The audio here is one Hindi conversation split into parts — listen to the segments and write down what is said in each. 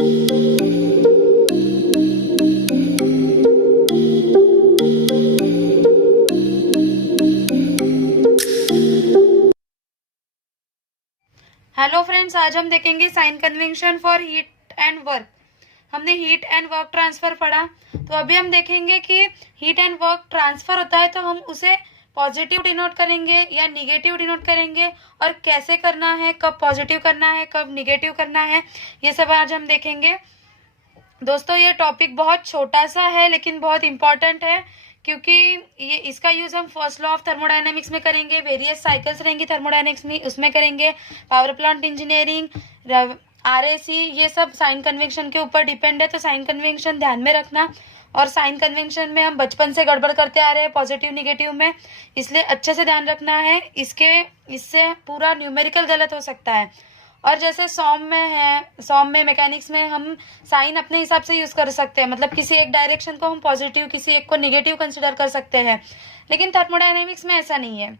हेलो फ्रेंड्स, आज हम देखेंगे sign convention for heat and work. हमने हीट एंड वर्क ट्रांसफर पढ़ा, तो अभी हम देखेंगे कि हीट एंड वर्क ट्रांसफर होता है तो हम उसे पॉजिटिव डिनोट करेंगे या निगेटिव डिनोट करेंगे, और कैसे करना है, कब पॉजिटिव करना है, कब निगेटिव करना है, ये सब आज हम देखेंगे। दोस्तों, ये टॉपिक बहुत छोटा सा है लेकिन बहुत इंपॉर्टेंट है, क्योंकि ये इसका यूज हम फर्स्ट लॉ ऑफ थर्मोडायनेमिक्स में करेंगे, वेरियस साइकिल्स रहेंगी थर्मोडायनेमिक्स में, उसमें करेंगे, पावर प्लांट इंजीनियरिंग, आरएसी, ये सब साइन कन्वेंशन के ऊपर डिपेंड है। तो साइन कन्वेंशन ध्यान में रखना, और साइन कन्वेंशन में हम बचपन से गड़बड़ करते आ रहे हैं पॉजिटिव निगेटिव में, इसलिए अच्छे से ध्यान रखना है। इससे पूरा न्यूमेरिकल गलत हो सकता है। और जैसे सॉम में मैकेनिक्स में हम साइन अपने हिसाब से यूज कर सकते हैं, मतलब किसी एक डायरेक्शन को हम पॉजिटिव, किसी एक को नेगेटिव कंसिडर कर सकते हैं, लेकिन थर्मोडायनेमिक्स में ऐसा नहीं है।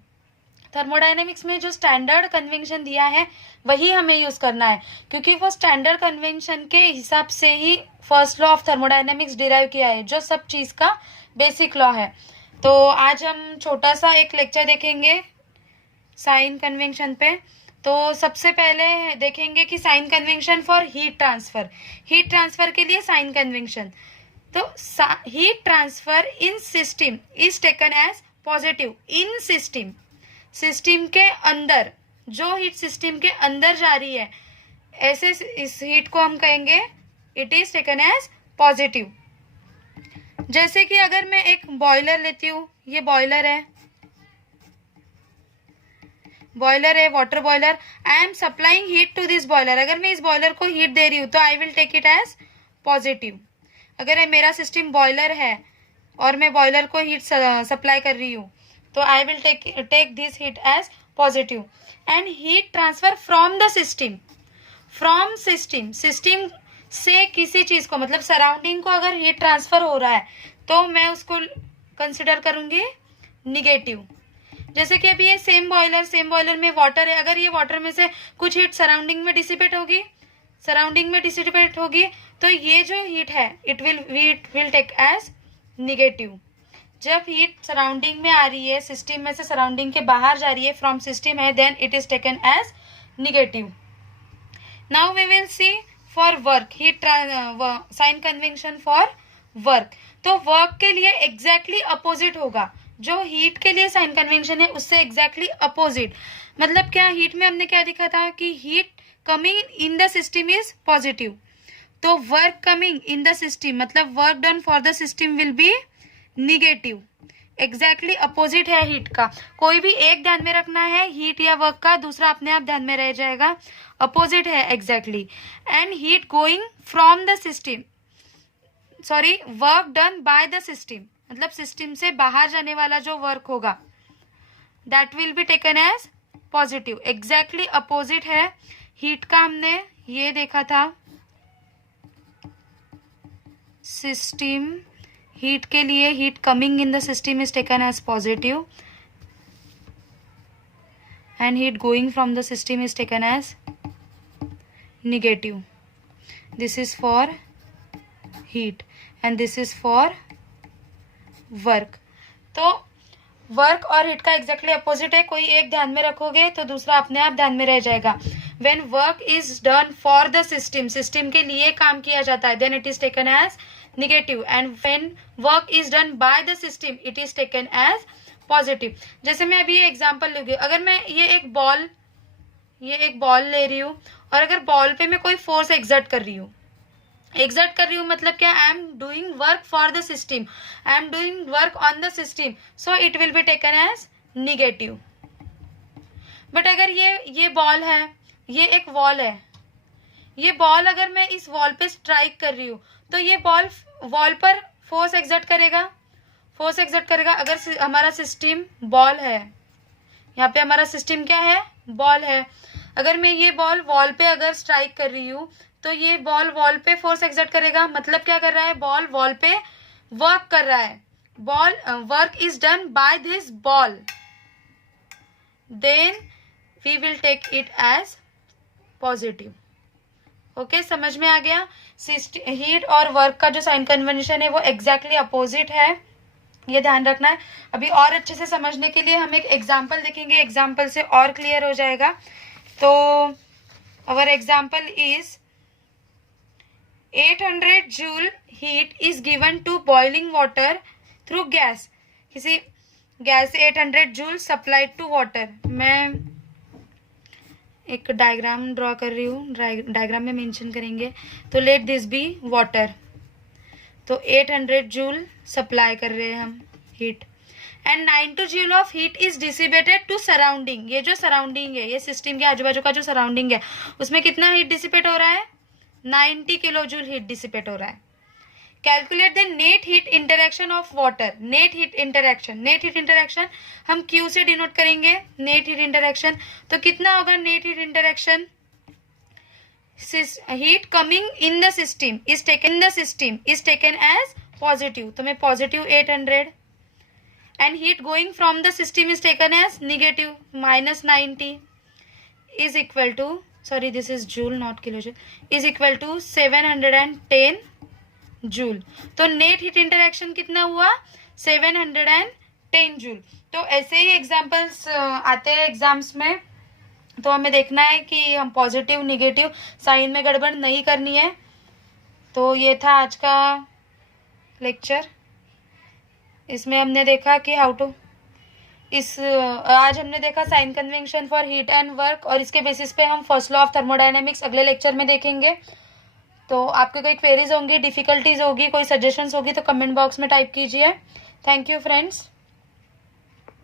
थर्मोडायनेमिक्स में जो स्टैंडर्ड कन्वेंशन दिया है वही हमें यूज करना है, क्योंकि वो स्टैंडर्ड कन्वेंशन के हिसाब से ही first law of thermodynamics derive किया है, जो सब चीज का बेसिक लॉ है। तो आज हम छोटा सा एक लेक्चर देखेंगे साइन कन्वेंशन पे। तो सबसे पहले देखेंगे कि sign convention for heat transfer के लिए साइन कन्वेंशन। तो heat transfer in system is taken as positive in system के अंदर, जो हीट सिस्टम के अंदर जा रही है, ऐसे इस हीट को हम कहेंगे it is taken as positive. जैसे कि अगर मैं एक बॉयलर लेती हूँ, ये बॉयलर है water boiler, I am supplying heat to this boiler. अगर मैं इस बॉयलर को हीट दे रही हूँ तो I will take it as positive. अगर मेरा सिस्टम बॉयलर है और मैं बॉयलर को हीट सप्लाई कर रही हूँ तो I will take this heat as positive. And heat transfer from the system से किसी चीज को, मतलब सराउंडिंग को अगर हीट ट्रांसफर हो रहा है तो मैं उसको कंसिडर करूंगी निगेटिव। जैसे कि अभी ये सेम बॉयलर में वाटर है, अगर ये वाटर में से कुछ हीट सराउंडिंग में डिसिपेट होगी तो ये जो हीट है it will take as negative. जब हीट सराउंडिंग में आ रही है, सिस्टम में से सराउंडिंग के बाहर जा रही है, फ्रॉम सिस्टम है, then it is taken as negative. Now we will see for work, sign convention for work. तो वर्क के लिए एग्जैक्टली अपोजिट होगा, जो हीट के लिए साइन कन्वेंशन है उससे एग्जैक्टली अपोजिट। मतलब क्या, हीट में हमने क्या देखा था कि heat coming in the system is positive, तो work coming in the system, मतलब work done for the system will be negative. Exactly opposite है हीट का। कोई भी एक ध्यान में रखना है, हीट या वर्क का, दूसरा अपने आप ध्यान में रह जाएगा, अपोजिट है exactly. And heat going from the system, sorry, work done by the system, मतलब सिस्टम से बाहर जाने वाला जो वर्क होगा that will be taken as positive. Exactly opposite है हीट का। हमने ये देखा था, सिस्टम हीट के लिए heat coming in the system is taken as positive and heat going from the system is taken as negative. This is for heat and this is for work. तो वर्क और हीट का एग्जैक्टली अपोजिट है, कोई एक ध्यान में रखोगे तो दूसरा अपने आप ध्यान में रह जाएगा। When work is done for the system के लिए काम किया जाता है, then it is taken as negative. And when work is done by the system it is taken as positive. जैसे मैं अभी ये एग्जांपल लूंगी, अगर मैं ये एक बॉल ले रही हूँ और अगर बॉल पे मैं कोई फोर्स एग्जर्ट कर रही हूँ मतलब क्या, I am doing work for the system, I am doing work on the system, so it will be taken as negative. But अगर ये बॉल है, ये एक वॉल है, ये बॉल अगर मैं इस वॉल पे स्ट्राइक कर रही हूँ तो ये बॉल वॉल पर फोर्स एग्जर्ट करेगा। अगर हमारा सिस्टम बॉल है, यहाँ पे हमारा सिस्टम क्या है, बॉल है, अगर मैं ये बॉल वॉल पे अगर स्ट्राइक कर रही हूँ तो ये बॉल वॉल पे फोर्स एक्सर्ट करेगा। मतलब क्या कर रहा है, बॉल वॉल पे वर्क कर रहा है, work is done by this ball, then we will take it as positive. Okay, समझ में आ गया। हीट और वर्क का जो साइन कन्वेंशन है वो एग्जैक्टली अपोजिट है, ये ध्यान रखना है। अभी और अच्छे से समझने के लिए हम एक एग्जाम्पल देखेंगे, एग्जाम्पल से और क्लियर हो जाएगा। तो our example is 800 joule heat is given to boiling water through gas. किसी gas 800 joule supplied to water. मैं एक डायग्राम ड्रॉ कर रही हूँ, डायग्राम में मेंशन करेंगे। तो लेट दिस बी वाटर। तो 800 जूल सप्लाई कर रहे हैं हम heat, and 90 joule of heat is dissipated to surrounding. ये जो सराउंडिंग है, ये सिस्टम के आजू बाजू का जो सराउंडिंग है, उसमें कितना हीट डिसिपेट हो रहा है? 90 किलो जूल हीट डिसिपेट हो रहा है। Calculate the net heat interaction of water. Net heat interaction हम Q से डिनोट करेंगे, नेट हीट इंटरेक्शन। तो कितना होगा net heat interaction? Heat coming in the system is taken as positive, तो मैं positive 800, and heat going from the system is taken as negative -90 is equal to, sorry this is joule not kilo joule, is equal to 710 joule. तो नेट हीट इंटरेक्शन कितना हुआ? 710 जूल। तो ऐसे ही एग्जाम्पल्स आते हैं एग्जाम्स में, तो हमें देखना है कि हम पॉजिटिव निगेटिव साइन में गड़बड़ नहीं करनी है। तो ये था आज का लेक्चर। इसमें हमने देखा कि हाउ टू आज हमने देखा sign convention for heat and work, और इसके बेसिस पे हम फर्स्ट लॉ ऑफ थर्मोडायनेमिक्स अगले लेक्चर में देखेंगे। तो आपके कोई क्वेरीज होंगी, डिफिकल्टीज होगी, कोई सजेशंस होगी तो कमेंट बॉक्स में टाइप कीजिए। Thank you friends.